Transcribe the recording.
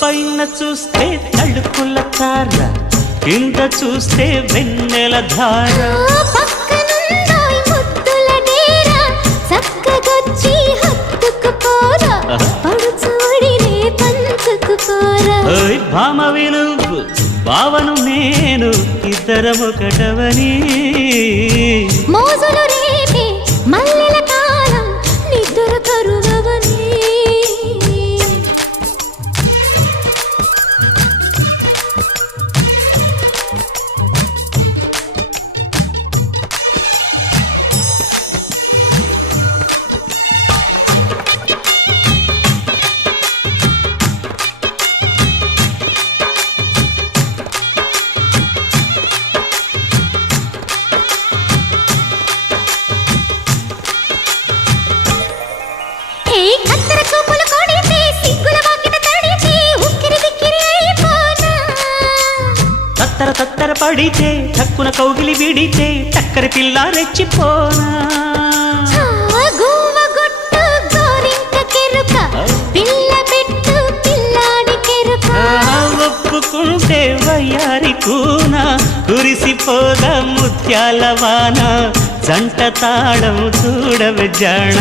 పైన చూస్తే తడుకుల తార, కింద చూస్తే వెన్నెల ధార. భామ వినువు భావను నేను ఇద్దరము కటవని మోజులు రేపే మల్లెల కాలం నిద్ర కరువవని. తత్తర తత్తర పడితే చక్కున కౌగిలి విడితే చక్కరి పిల్ల రెచ్చిపోనా. ఒప్పుకుంటే వయ్యారి కూన కురిసిపోదా ముత్యాల వాన, జంట తాళం చూడవే జాణ.